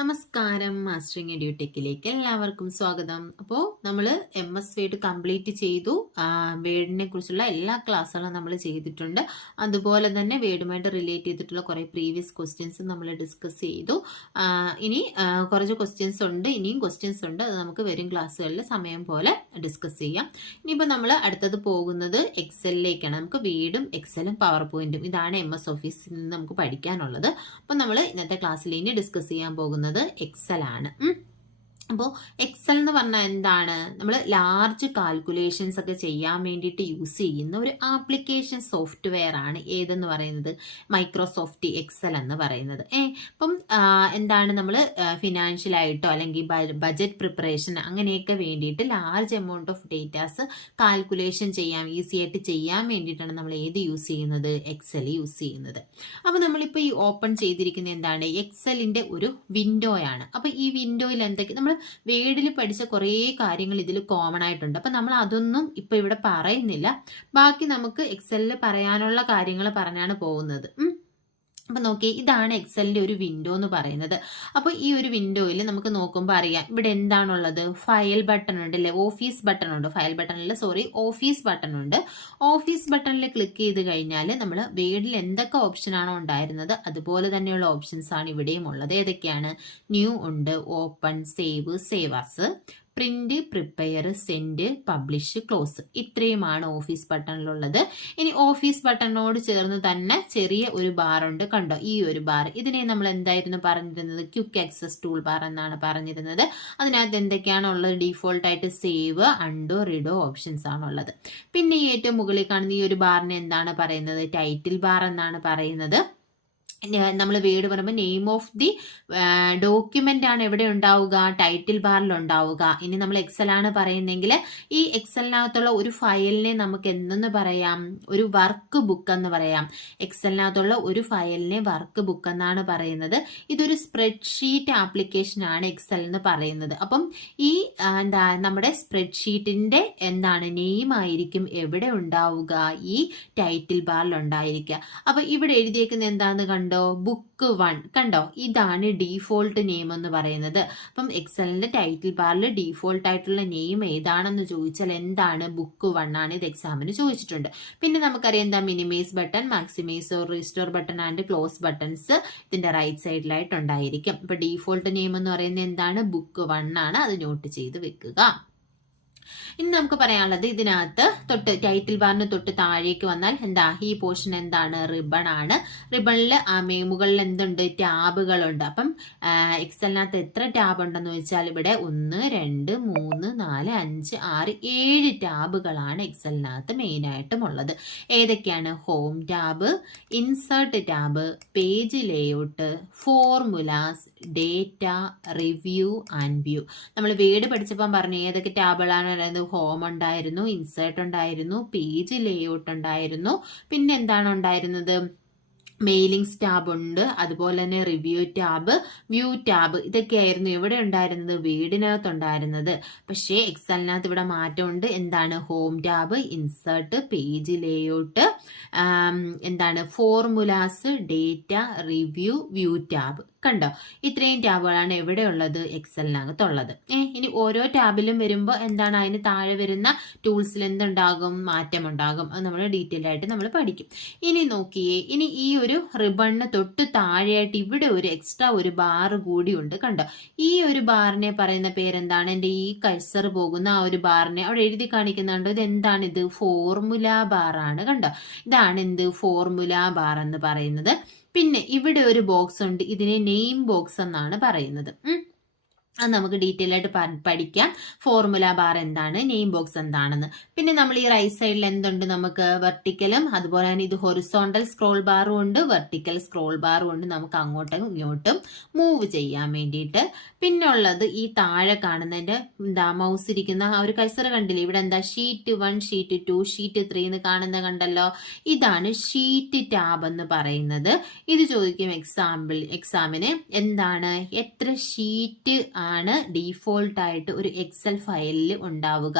നമസ്കാരം, മാസ്റ്ററിങ് എഡ്യൂടെക്കിലേക്ക് എല്ലാവർക്കും സ്വാഗതം. അപ്പോൾ നമ്മൾ MS വേഡ് കംപ്ലീറ്റ് ചെയ്തു. വേഡിനെ കുറിച്ചുള്ള എല്ലാ ക്ലാസ്സുകളും നമ്മൾ ചെയ്തിട്ടുണ്ട്. അതുപോലെ തന്നെ വേഡുമായിട്ട് റിലേറ്റ് ചെയ്തിട്ടുള്ള കുറേ പ്രീവിയസ് ക്വസ്റ്റ്യൻസ് നമ്മൾ ഡിസ്കസ് ചെയ്തു. ഇനി കുറച്ച് ക്വസ്റ്റ്യൻസ് ഉണ്ട്, ഇനിയും ക്വസ്റ്റ്യൻസ് ഉണ്ട്. അത് നമുക്ക് വരും ക്ലാസ്സുകളിൽ സമയം പോലെ ഡിസ്കസ് ചെയ്യാം. ഇനിയിപ്പോൾ നമ്മൾ അടുത്തത് പോകുന്നത് എക്സലിലേക്കാണ്. നമുക്ക് വേഡും എക്സലും പവർ പോയിന്റും ഇതാണ് MS ഓഫീസിൽ നിന്ന് നമുക്ക് പഠിക്കാനുള്ളത്. അപ്പം നമ്മൾ ഇന്നത്തെ ക്ലാസ്സിൽ ഇനി ഡിസ്കസ് ചെയ്യാൻ പോകുന്നത് എക്സൽ ആണ്. അപ്പോൾ എക്സൽ എന്ന് പറഞ്ഞാൽ എന്താണ്? നമ്മൾ ലാർജ് കാൽക്കുലേഷൻസ് ഒക്കെ ചെയ്യാൻ വേണ്ടിയിട്ട് യൂസ് ചെയ്യുന്ന ഒരു ആപ്ലിക്കേഷൻ സോഫ്റ്റ്വെയർ ആണ് ഏതെന്ന് പറയുന്നത് മൈക്രോസോഫ്റ്റ് എക്സൽ എന്ന് പറയുന്നത്. അപ്പം എന്താണ്, നമ്മൾ ഫിനാൻഷ്യലായിട്ടോ അല്ലെങ്കിൽ ബജറ്റ് പ്രിപ്പറേഷൻ അങ്ങനെയൊക്കെ വേണ്ടിയിട്ട് large amount of datas calculation ചെയ്യാൻ ഈസി ആയിട്ട് ചെയ്യാൻ വേണ്ടിയിട്ടാണ് നമ്മൾ ഏത് യൂസ് ചെയ്യുന്നത്? എക്സൽ യൂസ് ചെയ്യുന്നത്. അപ്പോൾ നമ്മളിപ്പോൾ ഈ ഓപ്പൺ ചെയ്തിരിക്കുന്ന എന്താണ്? എക്സലിൻ്റെ ഒരു വിൻഡോയാണ്. അപ്പോൾ ഈ വിൻഡോയിൽ എന്തൊക്കെ നമ്മൾ വേഡിൽ പഠിച്ച കുറേ കാര്യങ്ങൾ ഇതിൽ കോമൺ ആയിട്ടുണ്ട്. അപ്പം നമ്മൾ അതൊന്നും ഇപ്പം ഇവിടെ പറയുന്നില്ല. ബാക്കി നമുക്ക് എക്സലിൽ പറയാനുള്ള കാര്യങ്ങൾ പറഞ്ഞാണ് പോകുന്നത്. അപ്പം നോക്കിയേ, ഇതാണ് എക്സലിൻ്റെ ഒരു വിൻഡോ എന്ന് പറയുന്നത്. അപ്പോൾ ഈ ഒരു വിൻഡോയിൽ നമുക്ക് നോക്കുമ്പോൾ അറിയാം ഇവിടെ എന്താണുള്ളത്? ഫയൽ ബട്ടൺ ഉണ്ട് അല്ലേ? ഓഫീസ് ബട്ടൺ ഉണ്ട്. ഫയൽ ബട്ടണിൽ ഓഫീസ് ബട്ടൺ ഉണ്ട്. ഓഫീസ് ബട്ടണിൽ ക്ലിക്ക് ചെയ്ത് കഴിഞ്ഞാൽ നമ്മൾ വേഡിൽ എന്തൊക്കെ ഓപ്ഷനാണോ ഉണ്ടായിരുന്നത് അതുപോലെ തന്നെയുള്ള ഓപ്ഷൻസ് ആണ് ഇവിടെയും ഉള്ളത്. ഏതൊക്കെയാണ്? ന്യൂ ഉണ്ട്, open, save, save as, print, prepare, send, publish, close. ഇത്രയുമാണ് ഓഫീസ് ബട്ടണിലുള്ളത്. ഇനി ഓഫീസ് ബട്ടണിനോട് ചേർന്ന് തന്നെ ചെറിയ ഒരു ബാർ ഉണ്ട്, കണ്ടോ? ഈ ഒരു ബാർ, ഇതിനെ നമ്മൾ എന്തായിരുന്നു പറഞ്ഞിരുന്നത്? ക്വിക്ക് ആക്സസ് ടൂൾ ബാർ എന്നാണ് പറഞ്ഞിരുന്നത്. അതിനകത്ത് എന്തൊക്കെയാണുള്ളത്? ഡീഫോൾട്ട് ആയിട്ട് സേവ്, അണ്ടോ, റിഡോ ഓപ്ഷൻസ് ആണുള്ളത്. പിന്നെ ഈ ഏറ്റവും മുകളിൽ കാണുന്ന ഈ ഒരു ബാറിനെ എന്താണ് പറയുന്നത്? ടൈറ്റിൽ ബാർ എന്നാണ് പറയുന്നത്. നമ്മൾ വേർഡ് പറയുമ്പോൾ നെയിം ഓഫ് ദി ഡോക്യുമെന്റ് ആണ് എവിടെ ഉണ്ടാവുക? ടൈറ്റിൽ ബാറിൽ ഉണ്ടാവുക. ഇനി നമ്മൾ എക്സൽ ആണ് പറയുന്നെങ്കിൽ ഈ എക്സലിനകത്തുള്ള ഒരു ഫയലിനെ നമുക്ക് എന്തെന്ന് പറയാം? ഒരു വർക്ക് ബുക്ക് എന്ന് പറയാം. എക്സലിനകത്തുള്ള ഒരു ഫയലിനെ വർക്ക് ബുക്ക് എന്നാണ് പറയുന്നത്. ഇതൊരു സ്പ്രെഡ്ഷീറ്റ് ആപ്ലിക്കേഷൻ ആണ് എക്സൽ എന്ന് പറയുന്നത്. അപ്പം ഈ നമ്മുടെ സ്പ്രെഡ്ഷീറ്റിന്റെ നെയിം ആയിരിക്കും എവിടെ ഉണ്ടാവുക? ഈ ടൈറ്റിൽ ബാറിൽ ഉണ്ടായിരിക്കുക. അപ്പൊ ഇവിടെ എഴുതിയേക്കുന്ന എന്താന്ന് കണ്ടോ? ബുക്ക് 1 കണ്ടോ? ഇതാണ് ഡീഫോൾട്ട് നെയിം എന്ന് പറയുന്നത്. അപ്പം എക്സലിന്റെ ടൈറ്റിൽ ബാറിൽ ഡീഫോൾട്ട് ആയിട്ടുള്ള നെയിം ഏതാണെന്ന് ചോദിച്ചാൽ എന്താണ്? ബുക്ക് 1 ആണ്. ഇത് എക്സാമിന് ചോദിച്ചിട്ടുണ്ട്. പിന്നെ നമുക്കറിയാം എന്താ? Minimise button, maximise or restore button and close buttons ഇതിന്റെ റൈറ്റ് സൈഡിലായിട്ട് ഉണ്ടായിരിക്കും. അപ്പൊ ഡീഫോൾട്ട് നെയിം എന്ന് പറയുന്നത് എന്താണ്? ബുക്ക് 1 ആണ്. അത് നോട്ട് ചെയ്ത് വെക്കുക. ഇനി നമുക്ക് പറയാനുള്ളത് ഇതിനകത്ത് ടൈറ്റിൽ ബാറിന് തൊട്ട് താഴേക്ക് വന്നാൽ എന്താ? ഈ പോർഷൻ എന്താണ്? റിബൺ ആണ്. റിബണിൽ മുകളിൽ എന്തുണ്ട്? ടാബുകളുണ്ട്. അപ്പം എക്സലിനകത്ത് എത്ര ടാബ് ഉണ്ടെന്ന് വെച്ചാൽ ഇവിടെ 1, 2, 3, 4, 5, 6, 7 ടാബുകളാണ് എക്സലിനകത്ത് മെയിൻ ആയിട്ടും ഉള്ളത്. ഏതൊക്കെയാണ്? Home tab, insert tab, page layout, formulas, data, review and view. നമ്മൾ വേർഡ് പഠിച്ചപ്പം പറഞ്ഞു ഏതൊക്കെ ടാബുകളാണ്? ഹോം ഉണ്ടായിരുന്നു, ഇൻസേർട്ട് ഉണ്ടായിരുന്നു, പേജ് ലേഔട്ട് ഉണ്ടായിരുന്നു, പിന്നെ എന്താണ് ഉണ്ടായിരുന്നത്? മെയിലിംഗ്സ് ടാബ് ഉണ്ട്, അതുപോലെ തന്നെ റിവ്യൂ ടാബ്, വ്യൂ ടാബ്. ഇതൊക്കെയായിരുന്നു എവിടെ ഉണ്ടായിരുന്നത്? വേഡിനകത്ത് ഉണ്ടായിരുന്നത്. പക്ഷേ എക്സലിനകത്ത് ഇവിടെ മാറ്റമുണ്ട്. എന്താണ്? Home tab, insert, page layout, എന്താണ്? Formulas, data, review, view tab. കണ്ടോ? ഇത്രയും ടാബുകളാണ് എവിടെ ഉള്ളത്? എക്സലിനകത്തുള്ളത്. ഇനി ഓരോ ടാബിലും വരുമ്പോൾ എന്താണ്? അതിന് താഴെ വരുന്ന ടൂൾസിൽ എന്തുണ്ടാകും? മാറ്റമുണ്ടാകും. അത് നമ്മൾ ഡീറ്റെയിൽ ആയിട്ട് നമ്മൾ പഠിക്കും. ഇനി നോക്കിയേ, ഇനി ഈ ഒരു റിബണിന് തൊട്ട് താഴെയായിട്ട് ഇവിടെ ഒരു എക്സ്ട്രാ ഒരു ബാർ കൂടി ഉണ്ട്. കണ്ടോ? ഈ ഒരു ബാറിനെ പറയുന്ന പേരെന്താണ്? എൻ്റെ ഈ കഴ്സർ പോകുന്ന ആ ഒരു ബാറിനെ അവിടെ എഴുതി കാണിക്കുന്നുണ്ടോ? ഇത് എന്താണ്? ഇത് ഫോർമുല ബാറാണ്. കണ്ടോ? ഇതാണ് എന്ത്? ഫോർമുല ബാർ എന്ന് പറയുന്നത്. പിന്നെ ഇവിടെ ഒരു ബോക്സ് ഉണ്ട്. ഇതിനെ നെയിം ബോക്സ് എന്നാണ് പറയുന്നത്. അത് നമുക്ക് ഡീറ്റെയിൽ ആയിട്ട് പഠിക്കാം. ഫോർമുല ബാർ എന്താണ്, നെയിം ബോക്സ് എന്താണെന്ന്. പിന്നെ നമ്മൾ ഈ റൈറ്റ് സൈഡിൽ എന്തുണ്ട്? നമുക്ക് വെർട്ടിക്കലും അതുപോലെ തന്നെ ഇത് ഹൊറിസോണ്ടൽ സ്ക്രോൾ ബാറും ഉണ്ട്, വെർട്ടിക്കൽ സ്ക്രോൾ ബാറും ഉണ്ട്. നമുക്ക് അങ്ങോട്ടും ഇങ്ങോട്ടും മൂവ് ചെയ്യാൻ വേണ്ടിയിട്ട്. പിന്നെ ഉള്ളത് ഈ താഴെ കാണുന്നതിന്റെ മൗസ് ഇരിക്കുന്ന ആ ഒരു കഴ്സർ കണ്ടില്ലേ? ഇവിടെ എന്താ? ഷീറ്റ് 1, ഷീറ്റ് 2, ഷീറ്റ് 3 എന്ന് കാണുന്ന കണ്ടല്ലോ? ഇതാണ് ഷീറ്റ് ടാബ് എന്ന് പറയുന്നത്. ഇത് ചോദിക്കും എക്സാമിന് എന്താണ്? എത്ര ഷീറ്റ് ആണ് ഡീഫോൾട്ട് ആയിട്ട് ഒരു എക്സൽ ഫയലിൽ ഉണ്ടാവുക.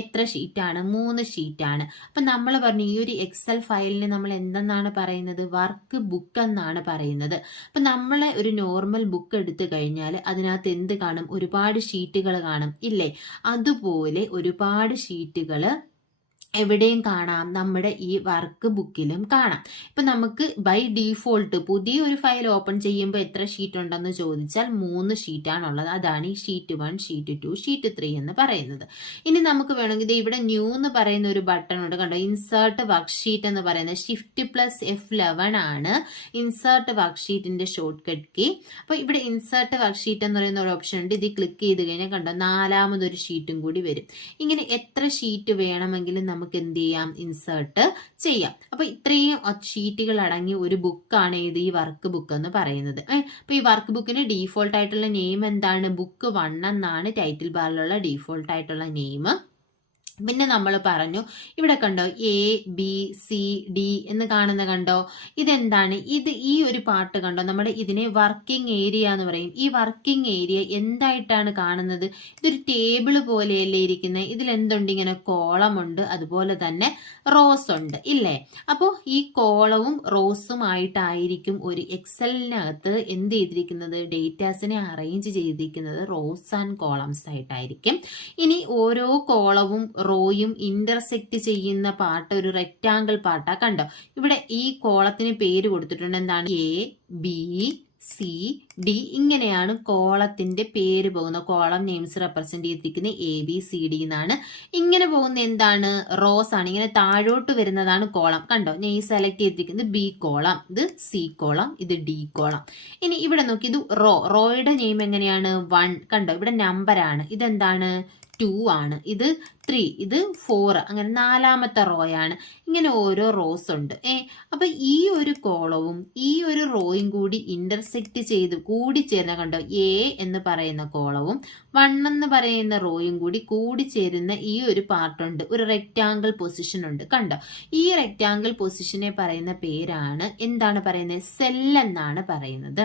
എത്ര ഷീറ്റാണ്? 3 ഷീറ്റാണ്. അപ്പം നമ്മൾ പറഞ്ഞു ഈ ഒരു എക്സൽ ഫയലിനെ നമ്മൾ എന്തെന്നാണ് പറയുന്നത്? വർക്ക് ബുക്ക് എന്നാണ് പറയുന്നത്. അപ്പം നമ്മൾ ഒരു നോർമൽ ബുക്ക് എടുത്തു കഴിഞ്ഞാൽ അതിനകത്ത് എന്ത് കാണും? ഒരുപാട് ഷീറ്റുകൾ കാണും ഇല്ലേ? അതുപോലെ ഒരുപാട് ഷീറ്റുകൾ എവിടെയും കാണാം, നമ്മുടെ ഈ വർക്ക് ബുക്കിലും കാണാം. ഇപ്പൊ നമുക്ക് ബൈ ഡീഫോൾട്ട് പുതിയൊരു ഫയൽ ഓപ്പൺ ചെയ്യുമ്പോൾ എത്ര ഷീറ്റ് ഉണ്ടെന്ന് ചോദിച്ചാൽ 3 ഷീറ്റാണുള്ളത്. അതാണ് ഈ ഷീറ്റ് 1, ഷീറ്റ് 2, ഷീറ്റ് 3 എന്ന് പറയുന്നത്. ഇനി നമുക്ക് വേണമെങ്കിൽ ഇവിടെ ന്യൂ എന്ന് പറയുന്ന ഒരു ബട്ടൺ ഉണ്ട് കണ്ടോ, ഇൻസേർട്ട് വർക്ക് ഷീറ്റ് എന്ന് പറയുന്നത് Shift+F11 ആണ് ഇൻസേർട്ട് വർക്ക് ഷീറ്റിന്റെ ഷോർട്ട് കട്ട് കീ. അപ്പൊ ഇവിടെ ഇൻസേർട്ട് വർക്ക് ഷീറ്റ് എന്ന് പറയുന്ന ഒരു ഓപ്ഷൻ ഉണ്ട്. ഇത് ക്ലിക്ക് ചെയ്ത് കഴിഞ്ഞാൽ കണ്ടോ 4മതൊരു ഷീറ്റും കൂടി വരും. ഇങ്ങനെ എത്ര ഷീറ്റ് വേണമെങ്കിലും നമുക്ക് എന്ത് ചെയ്യാം? ഇൻസേർട്ട് ചെയ്യാം. അപ്പൊ ഇത്രയും ഷീറ്റുകൾ അടങ്ങിയ ഒരു ബുക്കാണ് ഇത് ഈ വർക്ക് ബുക്ക് എന്ന് പറയുന്നത്. അപ്പൊ ഈ വർക്ക് ബുക്കിന് ഡീഫോൾട്ട് ആയിട്ടുള്ള നെയിം എന്താണ്? ബുക്ക് 1 എന്നാണ് ടൈറ്റിൽ ബാറിലുള്ള ഡീഫോൾട്ട് ആയിട്ടുള്ള നെയിം. പിന്നെ നമ്മൾ പറഞ്ഞു ഇവിടെ കണ്ടോ ABCD എന്ന് കാണുന്ന കണ്ടോ, ഇതെന്താണ്? ഇത് ഈ ഒരു പാർട്ട് കണ്ടോ, നമ്മുടെ ഇതിനെ വർക്കിംഗ് ഏരിയ എന്ന് പറയും. ഈ വർക്കിംഗ് ഏരിയ എന്തായിട്ടാണ് കാണുന്നത്? ഇതൊരു ടേബിൾ പോലെയല്ലേ ഇരിക്കുന്നത്. ഇതിൽ എന്തുണ്ട്? ഇങ്ങനെ കോളം ഉണ്ട്, അതുപോലെ തന്നെ റോസ് ഉണ്ട് ഇല്ലേ? അപ്പോൾ ഈ കോളവും റോസും ആയിട്ടായിരിക്കും ഒരു എക്സലിനകത്ത് എന്ത് ചെയ്തിരിക്കുന്നത്? ഡേറ്റാസിനെ അറേഞ്ച് ചെയ്തിരിക്കുന്നത് റോസ് ആൻഡ് കോളംസ് ആയിട്ടായിരിക്കും. ഇനി ഓരോ കോളവും റോയും ഇന്റർസെക്ട് ചെയ്യുന്ന പാർട്ട് ഒരു റെക്റ്റാങ്കിൾ പാർട്ടാ കണ്ടോ. ഇവിടെ ഈ കോളത്തിന് പേര് കൊടുത്തിട്ടുണ്ട്. എന്താണ്? ABCD. ഇങ്ങനെയാണ് കോളത്തിന്റെ പേര് പോകുന്നത്. കോളം നെയിംസ് റെപ്രസെന്റ് ചെയ്തിരിക്കുന്നത് ABCD എന്നാണ്. ഇങ്ങനെ പോകുന്ന എന്താണ്? റോസ് ആണ്. ഇങ്ങനെ താഴോട്ട് വരുന്നതാണ് കോളം കണ്ടോ. ഞാൻ ഈ സെലക്ട് ചെയ്തിരിക്കുന്നത് B കോളം, ഇത് C കോളം, ഇത് D കോളം. ഇനി ഇവിടെ നോക്കി, ഇത് റോയുടെ നെയിം എങ്ങനെയാണ്? 1 കണ്ടോ, ഇവിടെ നമ്പർ ആണ്. ഇതെന്താണ്? 2 ആണ്. ഇത് 3, ഇത് 4, അങ്ങനെ 4മത്തെ റോയാണ്. ഇങ്ങനെ ഓരോ റോസ് ഉണ്ട്. അപ്പൊ ഈ ഒരു കോളവും ഈ ഒരു റോയും കൂടി ഇന്റർസെക്ട് ചെയ്ത് കൂടിച്ചേരുന്ന കണ്ടോ, A എന്ന് പറയുന്ന കോളവും 1 എന്ന് പറയുന്ന റോയും കൂടി ചേരുന്ന ഈ ഒരു പാർട്ടുണ്ട്. ഒരു റെക്റ്റാങ്കിൾ പൊസിഷൻ ഉണ്ട് കണ്ടോ. ഈ റെക്റ്റാങ്കിൾ പൊസിഷനെ പറയുന്ന പേരാണ് എന്താണ് പറയുന്നത്? സെൽ എന്നാണ് പറയുന്നത്.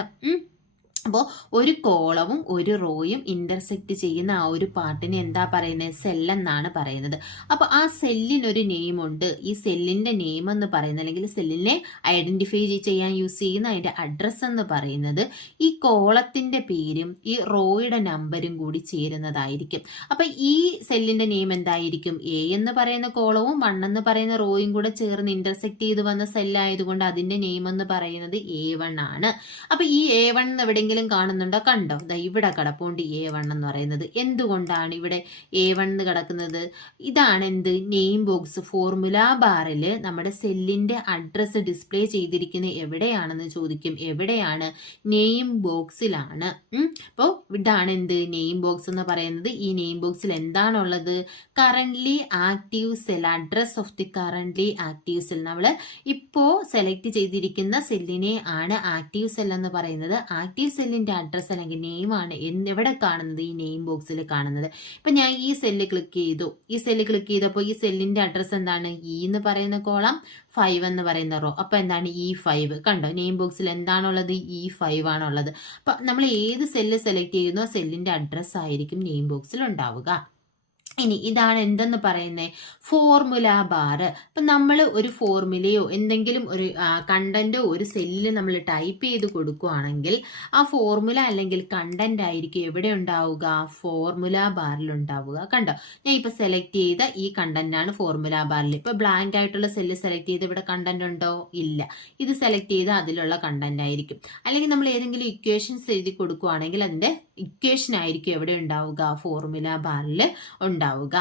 അപ്പോൾ ഒരു കോളവും ഒരു റോയും ഇന്റർസെക്ട് ചെയ്യുന്ന ആ ഒരു പാർട്ടിനെ എന്താ പറയുന്നത്? സെൽ എന്നാണ് പറയുന്നത്. അപ്പോൾ ആ സെല്ലിനൊരു നെയിം ഉണ്ട്. ഈ സെല്ലിന്റെ നെയിം എന്ന് പറയുന്നത്, അല്ലെങ്കിൽ സെല്ലിനെ ഐഡന്റിഫൈ ചെയ്യാൻ യൂസ് ചെയ്യുന്ന അതിന്റെ അഡ്രസ് എന്ന് പറയുന്നത് ഈ കോളത്തിന്റെ പേരും ഈ റോയുടെ നമ്പരും കൂടി ചേരുന്നതായിരിക്കും. അപ്പൊ ഈ സെല്ലിന്റെ നെയിം എന്തായിരിക്കും? A എന്ന് പറയുന്ന കോളവും 1 എന്ന് പറയുന്ന റോയും കൂടെ ചേർന്ന് ഇന്റർസെക്ട് ചെയ്ത് വന്ന സെല്ലായതുകൊണ്ട് അതിന്റെ നെയിം എന്ന് പറയുന്നത് A1 ആണ്. അപ്പൊ ഈ A1 എവിടെയെങ്കിലും കാണുന്നുണ്ടോ? കണ്ടോ, ഇവിടെ കിടപ്പുണ്ട് A1 എന്ന് പറയുന്നത്. എന്തുകൊണ്ടാണ് ഇവിടെ A1 എന്ന് കിടക്കുന്നത്? ഇതാണ് എന്ത്? Name box. ഫോർമുല ബാറിൽ നമ്മുടെ സെല്ലിന്റെ അഡ്രസ് ഡിസ്പ്ലേ ചെയ്തിരിക്കുന്നത് എവിടെയാണെന്ന് ചോദിക്കും. എവിടെയാണ്? നെയിം ബോക്സിലാണ്. അപ്പോൾ ഇതാണ് എന്ത്? നെയിം ബോക്സ് എന്ന് പറയുന്നത്. ഈ നെയിം ബോക്സിൽ എന്താണുള്ളത്? Currently active cell, address of the currently active cell. നമ്മൾ ഇപ്പോ സെലക്ട് ചെയ്തിരിക്കുന്ന സെല്ലിനെ ആണ് ആക്റ്റീവ് സെൽ എന്ന് പറയുന്നത്. ആക്റ്റീവ് സെല്ലിന്റെ അഡ്രസ് അല്ലെങ്കിൽ നെയിം ആണ് എവിടെ കാണുന്നത്? ഈ നെയിം ബോക്സിൽ കാണുന്നത്. ഇപ്പൊ ഞാൻ ഈ സെല്ല് ക്ലിക്ക് ചെയ്തു. ഈ സെല്ല് ക്ലിക്ക് ചെയ്തപ്പോൾ ഈ സെല്ലിന്റെ അഡ്രസ് എന്താണ്? E എന്ന് പറയുന്ന കോളം, 5 എന്ന് പറയുന്ന റോ. അപ്പൊ എന്താണ്? E5 കണ്ടോ. നെയിം ബോക്സിൽ എന്താണുള്ളത്? E5 ആണുള്ളത്. അപ്പൊ നമ്മൾ ഏത് സെല്ല് സെലക്ട് ചെയ്യുന്നു ആ സെല്ലിന്റെ അഡ്രസ് ആയിരിക്കും നെയിം ബോക്സിൽ ഉണ്ടാവുക. ഇനി ഇതാണ് എന്തെന്ന് പറയുന്നത്? Formula bar. അപ്പം നമ്മൾ ഒരു ഫോർമുലയോ എന്തെങ്കിലും ഒരു കണ്ടന്റോ ഒരു സെല്ലിൽ നമ്മൾ ടൈപ്പ് ചെയ്ത് കൊടുക്കുകയാണെങ്കിൽ ആ ഫോർമുല അല്ലെങ്കിൽ കണ്ടന്റ് ആയിരിക്കും എവിടെ ഉണ്ടാവുക? ഫോർമുല ബാറിൽ ഉണ്ടാവുക. കണ്ടോ, ഞാൻ ഇപ്പൊ സെലക്ട് ചെയ്ത ഈ കണ്ടന്റ് ആണ് ഫോർമുല ബാറിൽ. ഇപ്പൊ ബ്ലാങ്ക് ആയിട്ടുള്ള സെല്ല് സെലക്ട് ചെയ്ത് ഇവിടെ കണ്ടന്റ് ഉണ്ടോ? ഇല്ല. ഇത് സെലക്ട് ചെയ്ത് അതിലുള്ള കണ്ടന്റ് ആയിരിക്കും. അല്ലെങ്കിൽ നമ്മൾ ഏതെങ്കിലും ഇക്വേഷൻസ് എഴുതി കൊടുക്കുകയാണെങ്കിൽ അതിന്റെ ഇക്വേഷൻ ആയിരിക്കും എവിടെ ഉണ്ടാവുക? ഫോർമുല ബാറിൽ ഉണ്ടാവുക.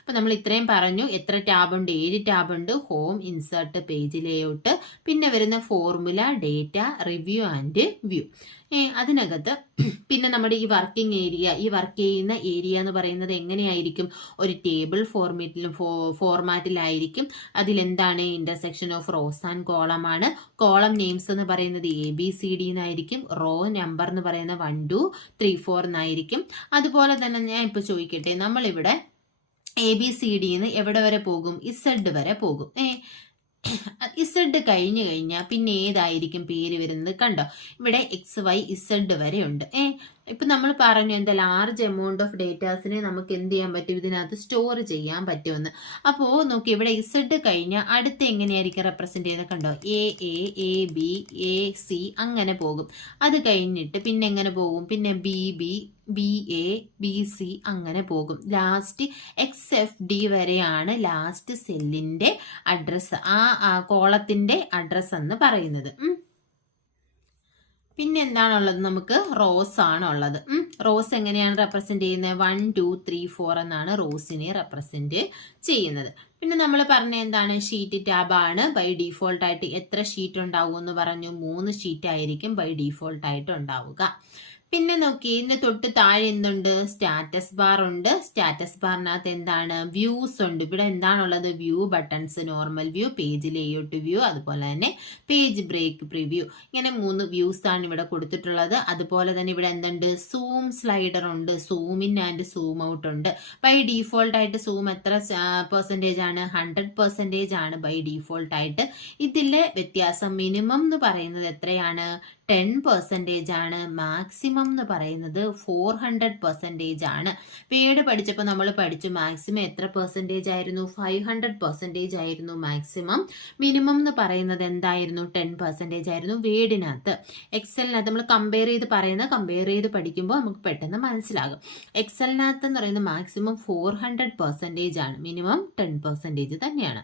അപ്പൊ നമ്മൾ ഇത്രയും പറഞ്ഞു. എത്ര ടാബ് ഉണ്ട്? 7 ടാബ് ഉണ്ട്. ഹോം, ഇൻസേർട്ട്, പേജ് ലേഔട്ട്, പിന്നെ വരുന്ന formula, data, review and view. അതിനകത്ത് പിന്നെ നമ്മുടെ ഈ വർക്കിംഗ് ഏരിയ, ഈ വർക്ക് ചെയ്യുന്ന ഏരിയ എന്ന് പറയുന്നത് എങ്ങനെയായിരിക്കും? ഒരു ടേബിൾ ഫോർമാറ്റിലായിരിക്കും. അതിലെന്താണ്? Intersection of rows and column ആണ്. കോളം നെയിംസ് എന്ന് പറയുന്നത് ABCD എന്നായിരിക്കും. റോ നമ്പർ എന്ന് പറയുന്നത് 1 2 3 4 എന്നായിരിക്കും. അതുപോലെ തന്നെ ഞാൻ ഇപ്പൊ ചോദിക്കട്ടെ, നമ്മളിവിടെ ABCD എവിടെ വരെ പോകും? Z വരെ പോകും. Z കഴിഞ്ഞു കഴിഞ്ഞാൽ പിന്നെ ഏതായിരിക്കും പേര് വരുന്നത്? കണ്ടോ, ഇവിടെ XYZ വരെ ഉണ്ട്. ഇപ്പം നമ്മൾ പറഞ്ഞു എന്താ ലാർജ് എമൗണ്ട് ഓഫ് ഡേറ്റാസിനെ നമുക്ക് എന്ത് ചെയ്യാൻ പറ്റും, ഇതിനകത്ത് സ്റ്റോർ ചെയ്യാൻ പറ്റുമെന്ന്. അപ്പോൾ നോക്കി ഇവിടെ ഇസഡ് കഴിഞ്ഞാൽ അടുത്ത് എങ്ങനെയായിരിക്കും റെപ്രസെന്റ് ചെയ്യുന്നത് കണ്ടോ, എ ബി എ സി അങ്ങനെ പോകും. അത് കഴിഞ്ഞിട്ട് പിന്നെ എങ്ങനെ പോകും, പിന്നെ ബി എ ബി സി അങ്ങനെ പോകും. ലാസ്റ്റ് XFD വരെയാണ് ലാസ്റ്റ് സെല്ലിന്റെ അഡ്രസ്സ്, ആ കോളത്തിന്റെ അഡ്രസ്സ് എന്ന് പറയുന്നത്. പിന്നെ എന്താണുള്ളത്, നമുക്ക് റോസ് ആണുള്ളത്. റോസ് എങ്ങനെയാണ് റെപ്രസെന്റ് ചെയ്യുന്നത്, 1 2 3 4 എന്നാണ് റോസിനെ റെപ്രസെന്റ് ചെയ്യുന്നത്. പിന്നെ നമ്മൾ പറഞ്ഞ എന്താണ്, ഷീറ്റ് ടാബ് ആണ്. ബൈ ഡീഫോൾട്ട് ആയിട്ട് എത്ര ഷീറ്റ് ഉണ്ടാവും എന്ന് പറഞ്ഞു, 3 ഷീറ്റ് ആയിരിക്കും ബൈ ഡീഫോൾട്ട് ആയിട്ട് ഉണ്ടാവുക. പിന്നെ നോക്കി ഇതിന്റെ തൊട്ട് താഴെ എന്തുണ്ട്, സ്റ്റാറ്റസ് ബാർ ഉണ്ട്. സ്റ്റാറ്റസ് ബാറിനകത്ത് എന്താണ്, വ്യൂസ് ഉണ്ട്. ഇവിടെ എന്താണുള്ളത്, view buttons, normal view, page layout view, അതുപോലെ തന്നെ പേജ് ബ്രേക്ക് പ്രിവ്യൂ, ഇങ്ങനെ 3 വ്യൂസ് ആണ് ഇവിടെ കൊടുത്തിട്ടുള്ളത്. അതുപോലെ തന്നെ ഇവിടെ എന്തുണ്ട്, സൂം സ്ലൈഡർ ഉണ്ട്, zoom in and zoom out ഉണ്ട്. ബൈ ഡീഫോൾട്ട് ആയിട്ട് സൂം എത്ര പെർസെൻറ്റേജ് ആണ്, 100% ആണ് ബൈ ഡീഫോൾട്ട് ആയിട്ട്. ഇതിലെ വ്യത്യാസം, മിനിമം എന്ന് പറയുന്നത് എത്രയാണ്, 10% ആണ്. മാക്സിമം എന്ന് പറയുന്നത് 400% ആണ്. വേഡ് പഠിച്ചപ്പോൾ നമ്മൾ പഠിച്ചു മാക്സിമം എത്ര പെർസെൻറ്റേജ് ആയിരുന്നു, 500% ആയിരുന്നു മാക്സിമം. മിനിമം എന്ന് പറയുന്നത് എന്തായിരുന്നു, 10% ആയിരുന്നു വേഡിനകത്ത്. എക്സലിനകത്ത് നമ്മൾ കമ്പയർ ചെയ്ത് പഠിക്കുമ്പോൾ നമുക്ക് പെട്ടെന്ന് മനസ്സിലാകും. എക്സലിനകത്ത് എന്ന് പറയുന്നത് മാക്സിമം 400% ആണ്, മിനിമം 10% തന്നെയാണ്.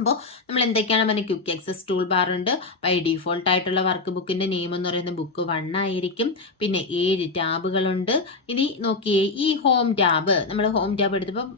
അപ്പോൾ നമ്മൾ എന്തൊക്കെയാണ് പറഞ്ഞത്, ക്വിക്ക് ആക്സസ് ടൂൾ ബാർ ഉണ്ട്. ബൈ ഡീഫോൾട്ട് ആയിട്ടുള്ള വർക്ക് ബുക്കിന്റെ നെയിം എന്ന് പറയുന്നത് ബുക്ക് 1 ആയിരിക്കും. പിന്നെ 7 ടാബുകളുണ്ട്. ഇനി നോക്കിയേ, ഈ ഹോം ടാബ്, നമ്മൾ ഹോം ടാബ് എടുത്തപ്പോൾ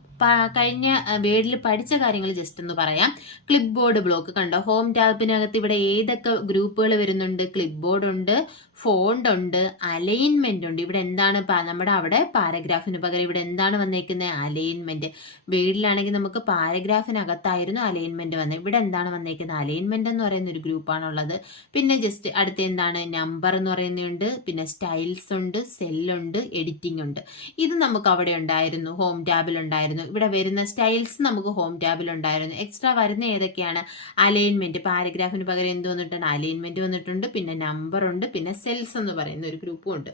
കഴിഞ്ഞ വേർഡിൽ പഠിച്ച കാര്യങ്ങൾ ജസ്റ്റ് ഒന്ന് പറയാം. ക്ലിപ്പ് ബോർഡ് ബ്ലോക്ക് കണ്ടോ, ഹോം ടാബിനകത്ത് ഇവിടെ ഏതൊക്കെ ഗ്രൂപ്പുകൾ വരുന്നുണ്ട്, ക്ലിപ്പ് ബോർഡ് ഉണ്ട്, ഫോണ്ട് ഉണ്ട്, അലൈൻമെന്റ് ഉണ്ട്. ഇവിടെ എന്താണ് നമ്മുടെ അവിടെ പാരഗ്രാഫിന് പകരം ഇവിടെ എന്താണ് വന്നേക്കുന്നത്, അലൈൻമെന്റ്. വേർഡിലാണെങ്കിൽ നമുക്ക് പാരഗ്രാഫിനകത്തായിരുന്നു അലൈൻമെന്റ് വന്നത്. ഇവിടെ എന്താണ് വന്നേക്കുന്നത്, അലൈൻമെന്റ് എന്ന് പറയുന്ന ഒരു ഗ്രൂപ്പാണുള്ളത്. പിന്നെ ജസ്റ്റ് അടുത്ത എന്താണ്, നമ്പർ എന്ന് പറയുന്നുണ്ട്, പിന്നെ സ്റ്റൈൽസ് ഉണ്ട്, സെല്ലുണ്ട്, എഡിറ്റിംഗ് ഉണ്ട്. ഇത് നമുക്ക് അവിടെ ഉണ്ടായിരുന്നു, ഹോം ടാബിൽ ഉണ്ടായിരുന്നു. ഇവിടെ വരുന്ന സ്റ്റൈൽസ് നമുക്ക് ഹോം ടാബിൽ ഉണ്ടായിരുന്നു. എക്സ്ട്രാ വരുന്ന ഏതൊക്കെയാണ്, അലൈൻമെന്റ്, പാരഗ്രാഫിന് പകരം എന്ത് വന്നിട്ടുണ്ട്, അലൈൻമെന്റ് വന്നിട്ടുണ്ട്. പിന്നെ നമ്പർ ഉണ്ട്, പിന്നെ സെൽസ് എന്ന് പറയുന്ന ഒരു ഗ്രൂപ്പും ഉണ്ട്.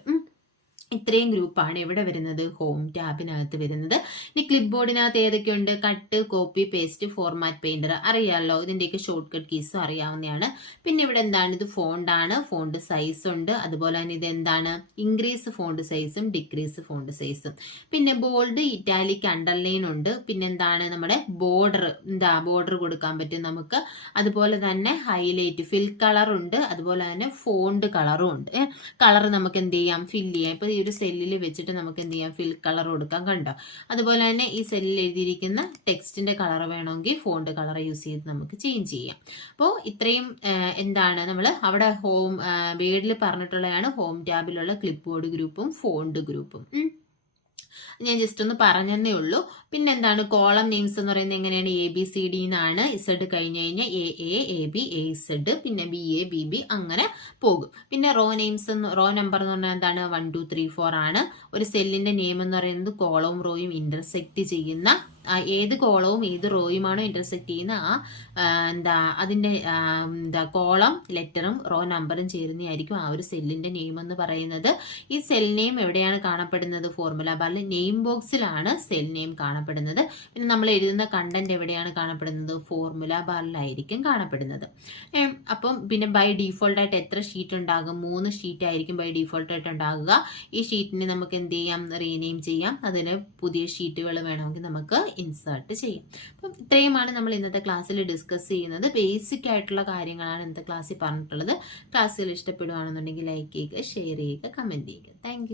ഇത്രയും ഗ്രൂപ്പാണ് ഇവിടെ വരുന്നത്, ഹോം ടാബിനകത്ത് വരുന്നത്. ഇനി ക്ലിപ്പ് ബോർഡിനകത്ത് ഏതൊക്കെയുണ്ട്, cut, copy, paste, format, painter അറിയാമല്ലോ, ഇതിന്റെയൊക്കെ ഷോർട്ട് കട്ട് കീസും അറിയാവുന്നതാണ്. പിന്നെ ഇവിടെ എന്താണ്, ഇത് ഫോണ്ട് ആണ്, ഫോണ്ട് സൈസ് ഉണ്ട്. അതുപോലെ തന്നെ ഇത് എന്താണ്, ഇൻക്രീസ് ഫോണ്ട് സൈസും ഡിക്രീസ് ഫോണ്ട് സൈസും. പിന്നെ ബോൾഡ്, ഇറ്റാലിക്, അണ്ടർലൈൻ ഉണ്ട്. പിന്നെ എന്താണ്, നമ്മുടെ ബോർഡർ കൊടുക്കാൻ പറ്റും നമുക്ക്. അതുപോലെ തന്നെ ഹൈലൈറ്റ്, ഫിൽ കളർ ഉണ്ട്. അതുപോലെ തന്നെ ഫോണ്ട് കളറും ഉണ്ട്. കളർ നമുക്ക് എന്ത് ചെയ്യാം, ഫില്ല് ചെയ്യാം. ഇപ്പൊ ഈ ഒരു സെല്ലിൽ വെച്ചിട്ട് നമുക്ക് എന്ത് ചെയ്യാം, ഫിൽ കളർ കൊടുക്കാം കണ്ടോ. അതുപോലെ തന്നെ ഈ സെല്ലിൽ എഴുതിയിരിക്കുന്ന ടെക്സ്റ്റിന്റെ കളർ വേണമെങ്കിൽ ഫോണ്ട് കളർ യൂസ് ചെയ്ത് നമുക്ക് ചേഞ്ച് ചെയ്യാം. അപ്പോൾ ഇത്രയും എന്താണ് നമ്മൾ അവിടെ ഹോം വേർഡിൽ പറഞ്ഞിട്ടുള്ളതാണ് ഹോം ടാബിലുള്ള ക്ലിപ്പ് ബോർഡ് ഗ്രൂപ്പും ഫോണ്ട് ഗ്രൂപ്പും. ഞാൻ ജസ്റ്റ് ഒന്ന് പറഞ്ഞതേ ഉള്ളൂ. പിന്നെ എന്താണ്, കോളം നെയിംസ് എന്ന് പറയുന്നത് എങ്ങനെയാണ്, ABCD എന്നാണ്. ഇസഡ് കഴിഞ്ഞ് കഴിഞ്ഞാൽ AA AB AZ, പിന്നെ BA BB അങ്ങനെ പോകും. പിന്നെ റോ നമ്പർ എന്ന് പറഞ്ഞാൽ എന്താണ്, 1 2 3 4 ആണ്. ഒരു സെല്ലിന്റെ നെയിം എന്ന് പറയുന്നത് കോളവും റോയും ഇന്റർസെക്ട് ചെയ്യുന്ന, ഏത് കോളവും ഏത് റോയുമാണോ ഇന്റർസെക്ട് ചെയ്യുന്ന അതിന്റെ കോളം ലെറ്ററും റോ നമ്പറും ചേരുന്നതായിരിക്കും ആ ഒരു സെല്ലിന്റെ നെയിം എന്ന് പറയുന്നത്. ഈ സെൽ നെയിം എവിടെയാണ് കാണപ്പെടുന്നത്, ഫോർമുല ബാറിൽ നെയിം ബോക്സിലാണ് സെൽ നെയിം കാണപ്പെടുന്നത്. പിന്നെ നമ്മൾ എഴുതുന്ന കണ്ടന്റ് എവിടെയാണ് കാണപ്പെടുന്നത്, ഫോർമുല ബാറിലായിരിക്കും കാണപ്പെടുന്നത്. അപ്പം പിന്നെ ബൈ ഡീഫോൾട്ട് ആയിട്ട് എത്ര ഷീറ്റ് ഉണ്ടാകും, 3 ഷീറ്റ് ആയിരിക്കും ബൈ ഡീഫോൾട്ട് ആയിട്ട് ഉണ്ടാകുക. ഈ ഷീറ്റിനെ നമുക്ക് എന്ത് ചെയ്യാം, റീനെയിം ചെയ്യാം. അതിന് പുതിയ ഷീറ്റുകൾ വേണമെങ്കിൽ നമുക്ക് ഇൻസേർട്ട് ചെയ്യും. അപ്പം ഇത്രയുമാണ് നമ്മൾ ഇന്നത്തെ ക്ലാസ്സിൽ ഡിസ്കസ് ചെയ്യുന്നത്. ബേസിക് ആയിട്ടുള്ള കാര്യങ്ങളാണ് ഇന്നത്തെ ക്ലാസ്സിൽ പറഞ്ഞിട്ടുള്ളത്. ക്ലാസ്സുകൾ ഇഷ്ടപ്പെടുകയാണെന്നുണ്ടെങ്കിൽ ലൈക്ക് ചെയ്യുക, ഷെയർ ചെയ്യുക, കമന്റ് ചെയ്യുക. താങ്ക്